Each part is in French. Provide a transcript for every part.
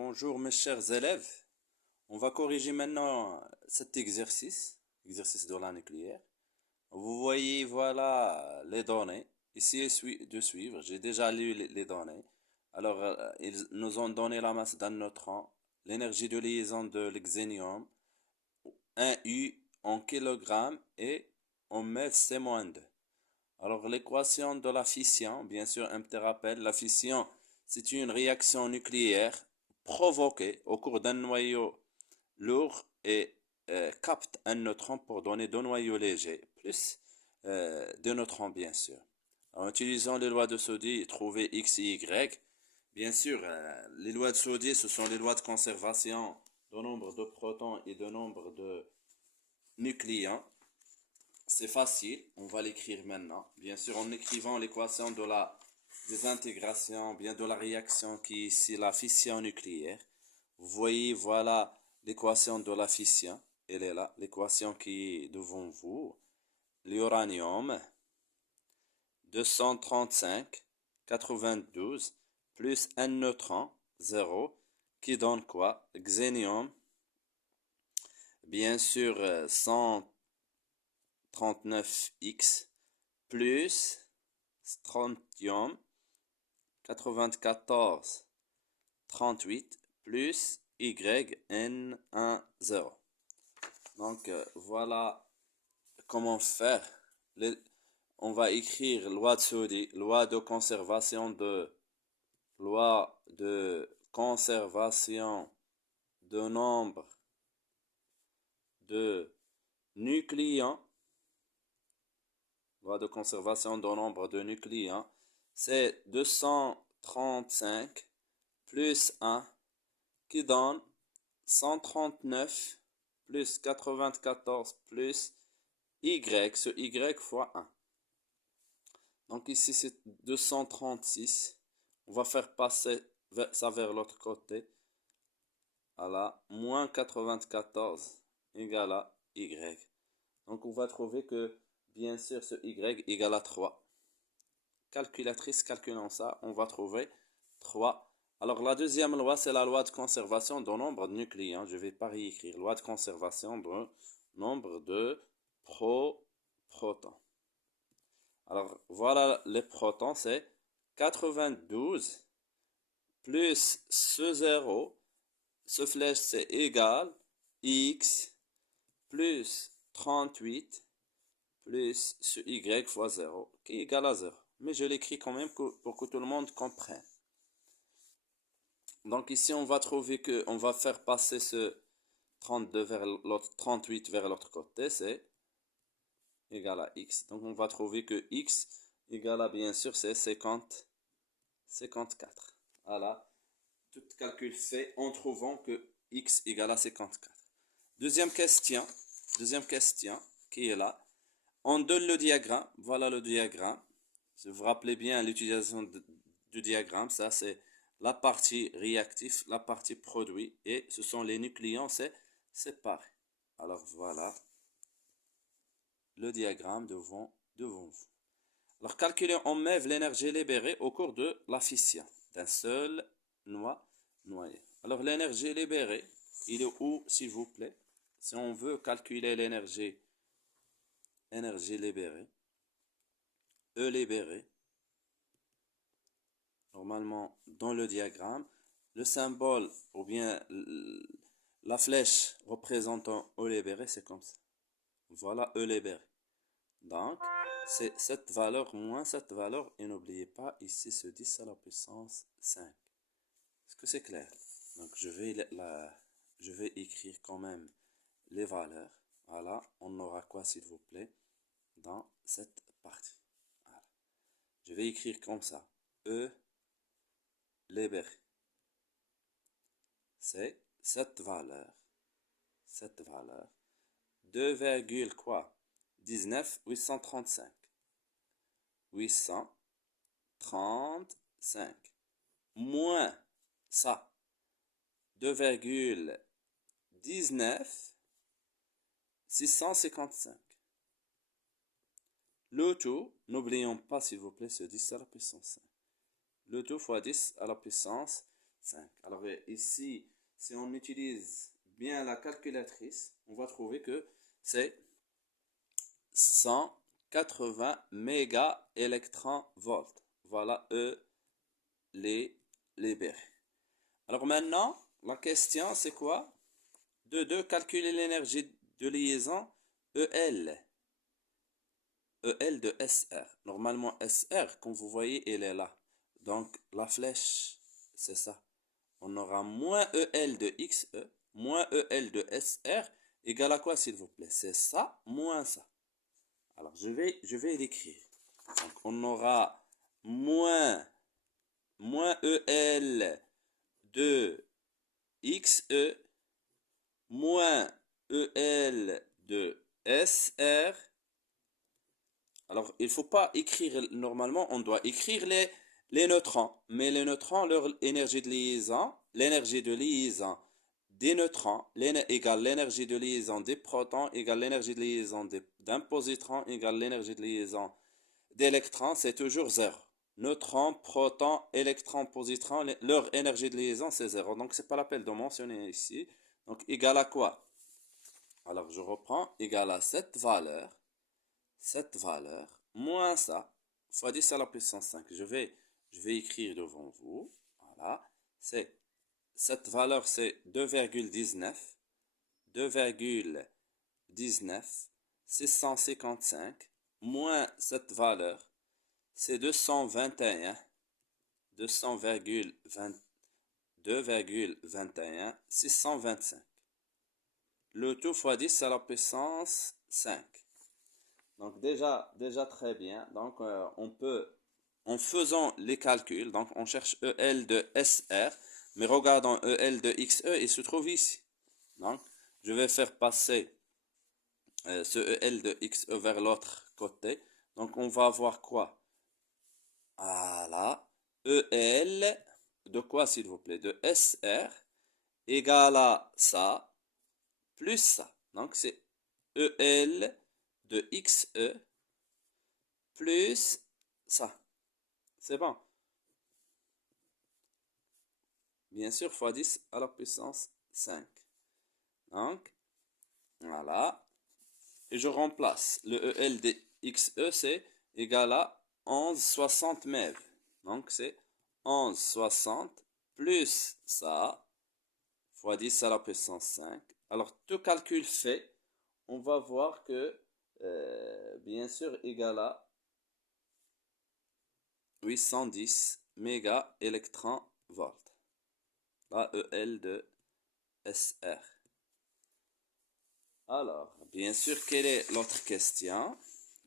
Bonjour mes chers élèves. On va corriger maintenant cet exercice de la nucléaire. Vous voyez, voilà les données. Ici de suivre. J'ai déjà lu les données. Alors, ils nous ont donné la masse d'un neutron, l'énergie de liaison de l'exénium, 1 U en kilogrammes et en mètres, c'est moins 2. Alors, l'équation de la fission, bien sûr, un petit rappel, la fission, c'est une réaction nucléaire provoquée au cours d'un noyau lourd et capte un neutron pour donner deux noyaux légers, plus deux neutrons, bien sûr. En utilisant les lois de Saudy, trouver X et Y, bien sûr, les lois de Saudy, ce sont les lois de conservation de nombre de protons et de nombre de nucléons. C'est facile, on va l'écrire maintenant. Bien sûr, en écrivant l'équation de la désintégration, bien de la réaction qui est ici la fission nucléaire. Vous voyez, voilà l'équation de la fission. Elle est là, l'équation qui est devant vous. L'uranium, 235, 92, plus un neutron, 0, qui donne quoi? Xénium, bien sûr, 139X, plus strontium 94 38 plus YN10. Donc voilà comment faire. On va écrire loi de Saudy, loi de conservation de nombre de nucléons. Loi de conservation du nombre de nucléons, c'est 235 plus 1 qui donne 139 plus 94 plus Y, ce Y fois 1. Donc ici c'est 236. On va faire passer ça vers l'autre côté. Voilà, moins 94 égale à Y. Donc on va trouver que bien sûr, ce Y égale à 3. Calculatrice, calculant ça, on va trouver 3. Alors, la deuxième loi, c'est la loi de conservation du nombre de nucléons. Je ne vais pas réécrire. Loi de conservation du nombre de protons. Alors, voilà les protons, c'est 92 plus ce 0. Ce flèche, c'est égal X plus 38 plus ce Y fois 0, qui est égal à 0. Mais je l'écris quand même pour que tout le monde comprenne. Donc ici, on va trouver que, on va faire passer ce 32 vers l'autre, 38 vers l'autre côté, c'est égal à X. Donc on va trouver que X égale à, bien sûr, c'est 54. Voilà, tout calcul fait en trouvant que X égale à 54. Deuxième question qui est là. On donne le diagramme. Voilà le diagramme. Si vous vous rappelez bien l'utilisation du diagramme, ça c'est la partie réactif, la partie produit, et ce sont les nucléons, c'est séparé. Alors voilà le diagramme devant vous. Alors calculez en MEV l'énergie libérée au cours de la fission d'un seul noyau. Alors l'énergie libérée, il est où s'il vous plaît? Si on veut calculer l'énergie libérée, E libérée, normalement dans le diagramme, le symbole ou bien la flèche représentant E libéré, c'est comme ça. Voilà E libéré. Donc, c'est cette valeur moins cette valeur. Et n'oubliez pas, ici, ce 10 à la puissance 5. Est-ce que c'est clair? Donc, je vais écrire quand même les valeurs. Voilà, on aura quoi, s'il vous plaît, dans cette partie. Voilà. Je vais écrire comme ça. E libéré. C'est cette valeur, 2, quoi? 19 835. 835 moins ça, 2,19 655. Le tout, n'oublions pas s'il vous plaît ce 10 à la puissance 5. Le tout fois 10 à la puissance 5. Alors ici, si on utilise bien la calculatrice, on va trouver que c'est 180 mégaélectronvolts. Voilà E libéré. Alors maintenant, la question c'est quoi? De calculer l'énergie de liaison EL. EL de SR. Normalement SR, comme vous voyez, elle est là. Donc la flèche, c'est ça. On aura moins EL de XE, moins EL de SR, égale à quoi s'il vous plaît? C'est ça, moins ça. Alors je vais l'écrire. Donc on aura moins EL de XE, moins EL de SR. Alors, il ne faut pas écrire, normalement, on doit écrire les neutrons. Mais les neutrons, leur énergie de liaison, l'énergie de liaison des neutrons égale l'énergie de liaison des protons, égale l'énergie de liaison d'un positron, égale l'énergie de liaison d'électrons, c'est toujours 0. Neutrons, protons, électrons, positrons, leur énergie de liaison, c'est 0. Donc, c'est pas la peine de mentionner ici. Donc, égal à quoi? Alors, je reprends, égal à cette valeur, moins ça, fois 10 à la puissance 5. Je vais écrire devant vous. Voilà. Cette valeur, c'est 2,19. 2,19. 655. Moins cette valeur, c'est 221. 2,21. 625. Le tout fois 10 à la puissance 5. Donc déjà très bien. Donc on peut, en faisant les calculs, donc on cherche EL de SR, mais regardons EL de XE, il se trouve ici. Donc je vais faire passer ce EL de XE vers l'autre côté. Donc on va avoir quoi? Voilà. EL de quoi s'il vous plaît? De SR égale à ça plus ça. Donc c'est EL de XE plus ça. C'est bon. Bien sûr, fois 10 à la puissance 5. Donc, voilà. Et je remplace le EL de XE, c'est égal à 1160 MeV. Donc, c'est 1160 plus ça, fois 10 à la puissance 5. Alors, tout calcul fait, on va voir que, bien sûr, égal à 810 mégaélectronvolts. La EL de SR. Alors, bien sûr, quelle est l'autre question?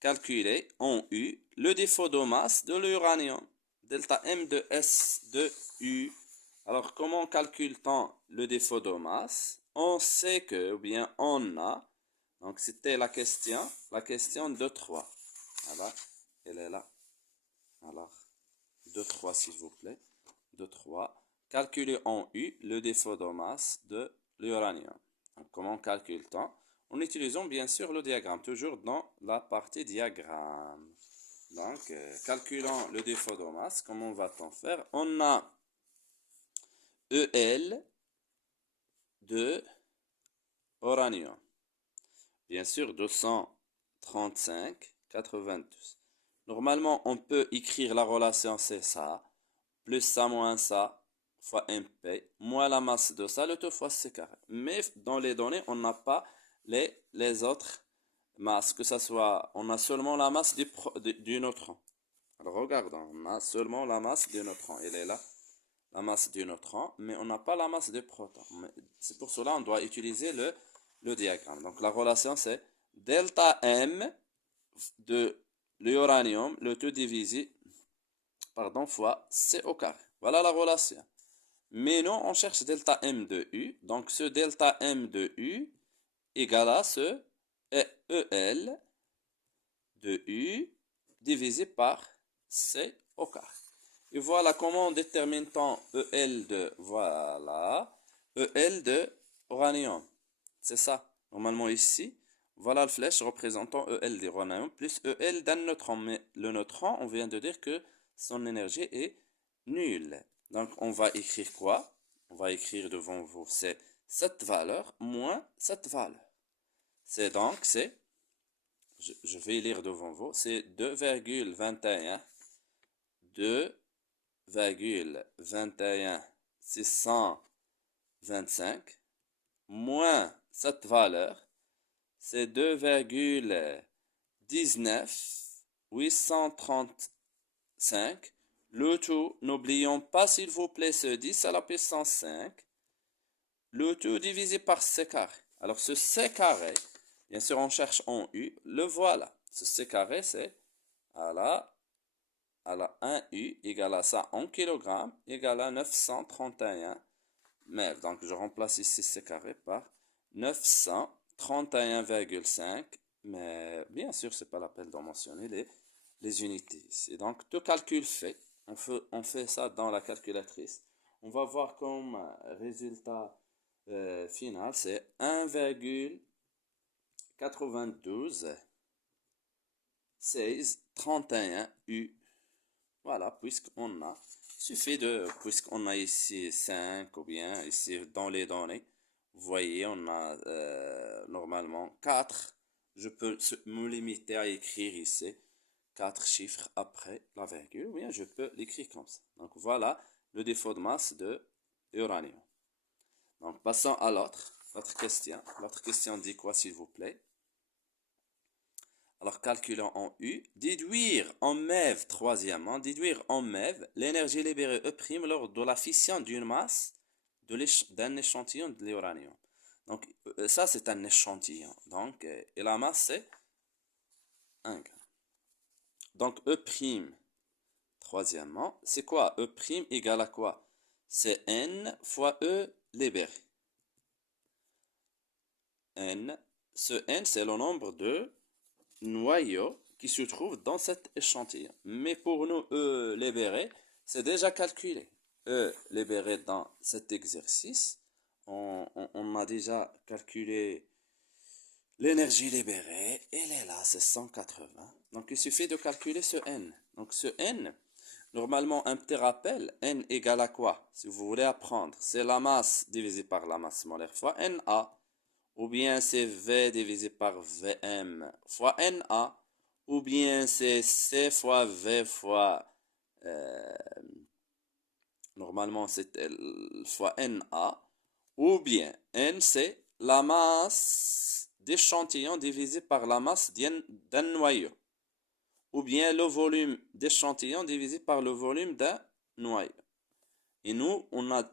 Calculer en U le défaut de masse de l'uranium. Delta M de S de U. Alors, comment calcule-t-on le défaut de masse? On sait que, ou bien on a, donc c'était la question 2,3. Voilà, elle est là. Alors, 2,3 s'il vous plaît. 2,3. Calculer en U le défaut de masse de l'uranium. Comment calcule-t-on? En utilisant bien sûr le diagramme, toujours dans la partie diagramme. Donc, calculant le défaut de masse, comment va-t-on faire? On a EL de uranium. Bien sûr, 235,92. Normalement, on peut écrire la relation, c'est ça, plus ça moins ça, fois MP, moins la masse de ça, le tout fois C carré. Mais dans les données, on n'a pas les autres masses, que ce soit, on a seulement la masse du neutron. Alors regardons, on a seulement la masse du neutron, elle est là, la masse du neutron, mais on n'a pas la masse des protons. C'est pour cela qu'on doit utiliser le diagramme. Donc la relation c'est delta M de l'uranium, le tout divisé, pardon, fois C au carré. Voilà la relation. Mais nous, on cherche delta M de U. Donc, ce delta M de U égale à ce EL de U divisé par C au carré. Et voilà comment on détermine-t-on EL de, voilà, EL de uranium. C'est ça. Normalement ici, voilà la flèche représentant EL d'uranium plus EL d'un neutron. Mais le neutron, on vient de dire que son énergie est nulle. Donc, on va écrire quoi? On va écrire devant vous, c'est cette valeur moins cette valeur. C'est donc, je vais lire devant vous, c'est 2,21, 2,21 625 moins cette valeur, c'est 2,19835. Le tout, n'oublions pas s'il vous plaît ce 10 à la puissance 5. Le tout divisé par c carré. Alors ce c carré, bien sûr on cherche en U, le voilà. Ce c carré c'est à la 1U égale à ça en kilogrammes égale à 931 mètres. Donc je remplace ici c carré par 931,5. Mais bien sûr c'est pas la peine d'en mentionner les unités ici. Donc tout calcul fait. On fait ça dans la calculatrice. On va voir comme résultat final, c'est 1,92 16 31 U. Voilà, puisqu'on a ici 5 ou bien ici dans les données, vous voyez, on a normalement 4. Je peux me limiter à écrire ici 4 chiffres après la virgule, ou bien je peux l'écrire comme ça. Donc voilà le défaut de masse de uranium. Donc passons à l'autre question. L'autre question dit quoi s'il vous plaît? Alors calculons en U. Déduire en MEV, troisièmement, déduire en MEV l'énergie libérée E' lors de la fission d'une masse d'un échantillon de l'uranium. Donc ça c'est un échantillon. Donc, et la masse c'est 1 gramme. Donc E', troisièmement, c'est quoi? E' égale à quoi? C'est N fois E libéré. N, ce N c'est le nombre de noyaux qui se trouvent dans cet échantillon. Mais pour nous, E libéré, c'est déjà calculé. E libéré dans cet exercice, on a déjà calculé l'énergie libérée. Elle est là, c'est 180. Donc il suffit de calculer ce N. Donc ce N, normalement un petit rappel, N égale à quoi? Si vous voulez apprendre, c'est la masse divisée par la masse molaire fois Na. Ou bien c'est V divisé par Vm fois Na, ou bien c'est C fois V fois, normalement c'est fois Na, ou bien N c'est la masse d'échantillon divisé par la masse d'un noyau, ou bien le volume d'échantillon divisé par le volume d'un noyau. Et nous, on a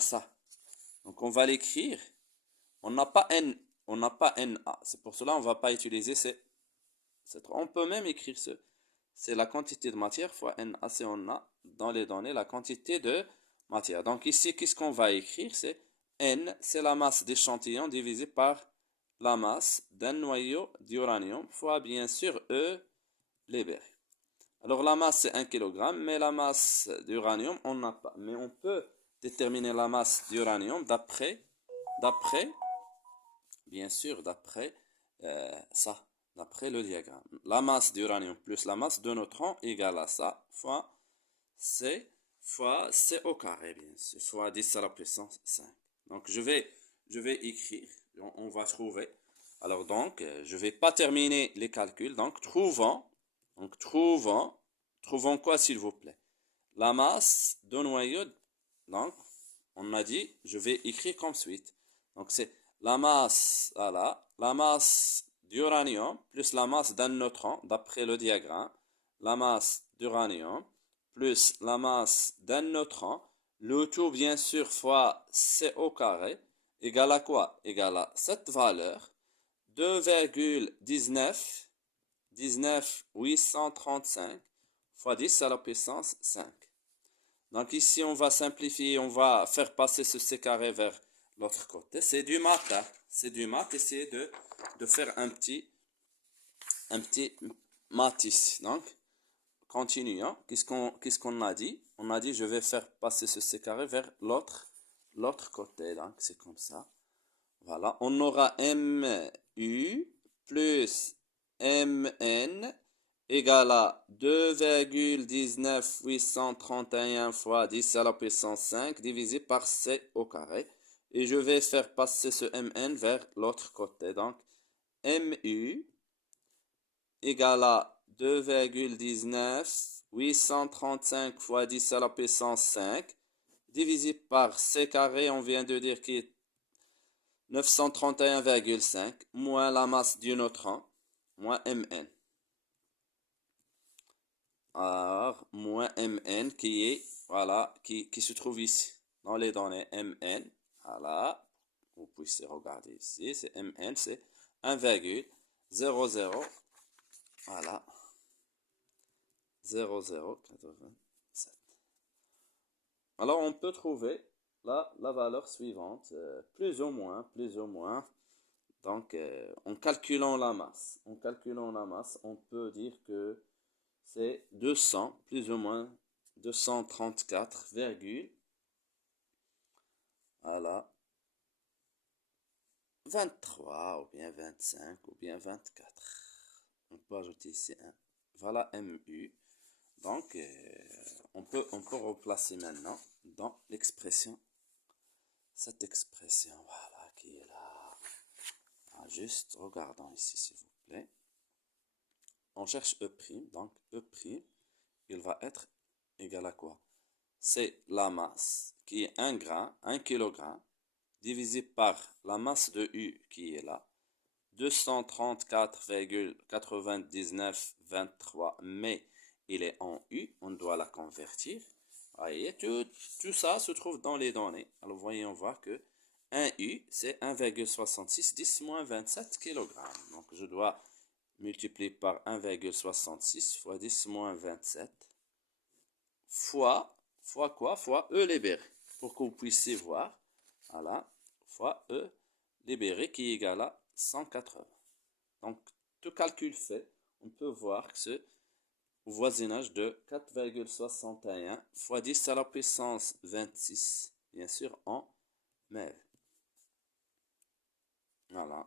ça. Donc on va l'écrire. On n'a pas Na. C'est pour cela qu'on ne va pas utiliser on peut même écrire c'est la quantité de matière fois Na. Si on a dans les données la quantité de matière. Donc ici, qu'est-ce qu'on va écrire? C'est N, c'est la masse d'échantillon divisée par la masse d'un noyau d'uranium fois bien sûr E libéré. Alors la masse c'est 1 kg, mais la masse d'uranium on n'a pas. Mais on peut déterminer la masse d'uranium d'après bien sûr, d'après ça, d'après le diagramme. La masse d'uranium plus la masse de neutrons égale à ça, fois C au carré, bien sûr, fois 10 à la puissance 5. Donc, je vais écrire, on va trouver. Alors, donc, je ne vais pas terminer les calculs. Donc, trouvons quoi, s'il vous plaît? La masse de noyau, donc, on a dit, je vais écrire comme suite. Donc, c'est la masse, voilà, la masse d'uranium plus la masse d'un neutron, d'après le diagramme. La masse d'uranium plus la masse d'un neutron, le tout bien sûr fois C au carré, égale à quoi? Égale à cette valeur, 2,19835 fois 10 à la puissance 5. Donc ici, on va simplifier, on va faire passer ce C carré vers l'autre côté. C'est du math, hein. C'est du math. Essayez de faire un petit math ici. Donc, continuons. Qu'est-ce qu'on a dit? On a dit, je vais faire passer ce C carré vers l'autre côté. Donc, c'est comme ça. Voilà. On aura MU plus MN égale à 2,19831 fois 10 à la puissance 5 divisé par c au carré. Et je vais faire passer ce mn vers l'autre côté. Donc, mu égale à 2,19835 fois 10 à la puissance 5 divisé par c carré, on vient de dire qu'il est 931,5 moins la masse du neutron, moins mn. Alors, moins mn qui est, voilà, qui se trouve ici, dans les données mn, voilà, vous pouvez regarder ici, c'est mn, c'est 1,00, voilà, 0087. Alors, on peut trouver là la valeur suivante, plus ou moins. Donc, en calculant la masse, on peut dire que c'est 200, plus ou moins 234, voilà, 23 ou bien 25 ou bien 24. On peut ajouter ici un. Voilà mu. Donc, on peut replacer maintenant dans l'expression, cette expression, voilà, qui est là. Ah, juste regardons ici, s'il vous plaît. On cherche E', donc E', il va être égal à quoi? C'est la masse, qui est 1 gramme, 1 kg, divisé par la masse de U, qui est là, 234,9923, mais il est en U, on doit la convertir. Voyez, tout ça se trouve dans les données. Alors, voyons voir que 1 U, c'est 1,66, 10 moins 27 kg. Donc, je dois multiplier par 1,66 fois 10 moins 27 fois quoi? Fois E libéré. Pour que vous puissiez voir, voilà, fois E libéré qui est égal à 180. Donc, tout calcul fait, on peut voir que c'est au voisinage de 4,61 fois 10 à la puissance 26, bien sûr, en mètres. Voilà.